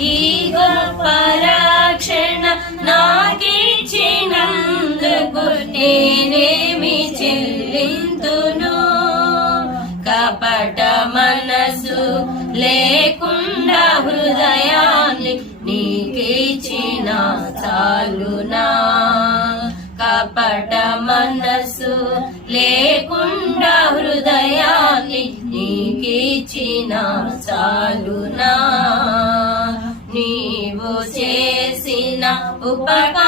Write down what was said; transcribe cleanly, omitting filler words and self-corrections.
ఈ గొప్ప రక్షణ నాకిచ్చినందుకు నేనేమి చెల్లింతును. కపట మనసు లేకుండా హృదయాన్ని నీకిచ్చిన చాలునా. కపట మనసు లేకుండా హృదయాన్ని నీకిచ్చిన చాలునా. నీవు చేసిన ఉపకారం